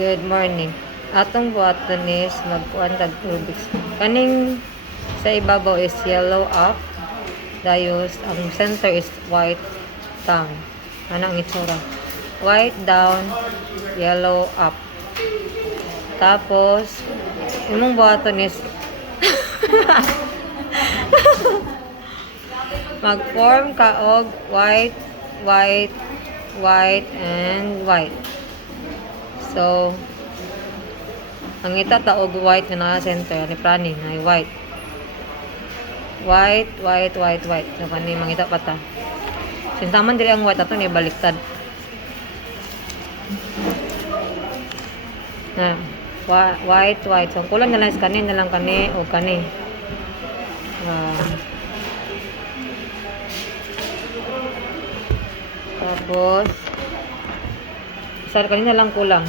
Good morning. Atong buhaton is magkuan tag Rubik's. Kaning sa ibabaw is yellow up. Dayos ang center is white down. Ano ang itsura? White down, yellow up. Tapos imong buhaton is mag-form ka og white, white, white, and white. So, ang itataog white na naka center ni prani na white. White, white, white, white. So, kani mangita pata. Sintaman diri ang white ato ni baliktad. Na, white, white. So, kulang na lang is kani na lang kani o kani. Tapos, kanina lang kulang.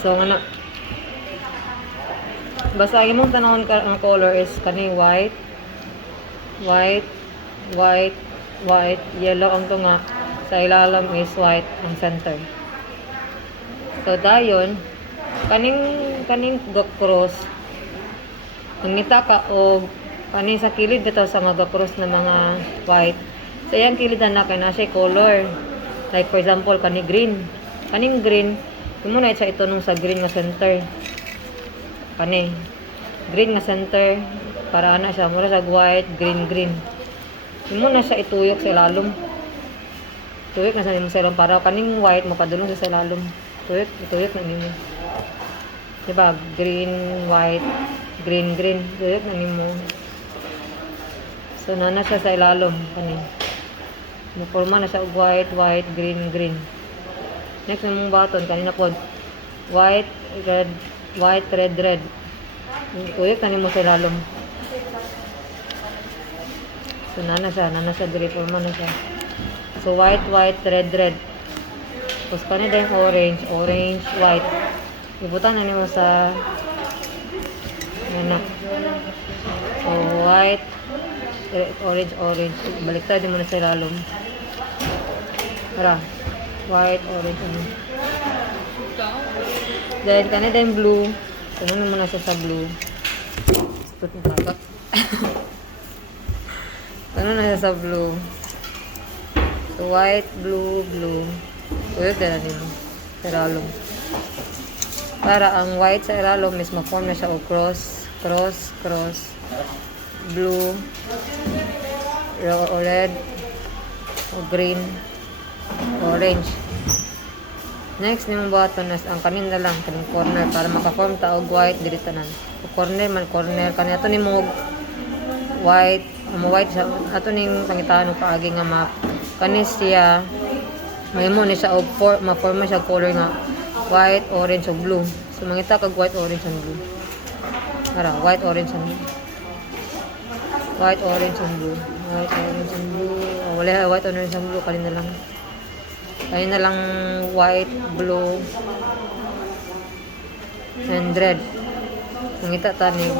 So, nga na. Basta imong tanawon ka ang color is kani white, white, white, white, yellow ang tunga. Sa ilalim is white ang center. So, dayon, kaning cross nangita ka og kaning sa kilid bitaw sa mga cross na mga white sa iyang kilid na kay na siya color, like for example kaning green imo na siya itunong sa green nga center, kani green nga center para ana siya mura sa white green imo na siya ituyok sa ilalom, tuyok na sa nimo sa ilalom para kaning white mapadulong sa ilalom, tuyok na nimo. Diba? Green, white, green. Tuyok na nimo. So, na siya sa ilalom. Kani. Maporma na siya white, green. Next na mong button. Kanina po. White, red. Tuyok na nimo sa ilalom. So, na siya. Diri, porma na siya. So, white, red. Tapos, kanina yung orange, white. Ibutan na nimo sa ano. So, white, orange. Baliktad mo na sa ilalom. Tara. White, orange. Ano. Then, kanina yung blue. Tunan mo na siya sa blue. Put mo kakak. Tunan na siya sa blue. So, white, blue. Uyog na nimo sa ilalom. Para ang white sa ilalom is ma-form na siya o cross, blue, red, o green, orange. Next nimong button is ang kanin na lang, kaning corner para maka-form ta og white diri tanan. Corner kani ato nimo white, white siya ato ning pangitaan og paagi nga map. Kani siya mahimo ni siya og ma-form siya color nga white, orange, o blue. So, mangita kag white, orange, and blue. Para, white, orange, and blue. White, orange, and blue. Wala, white, orange, and blue. Kalina lang white, blue, and red. Mangita tani.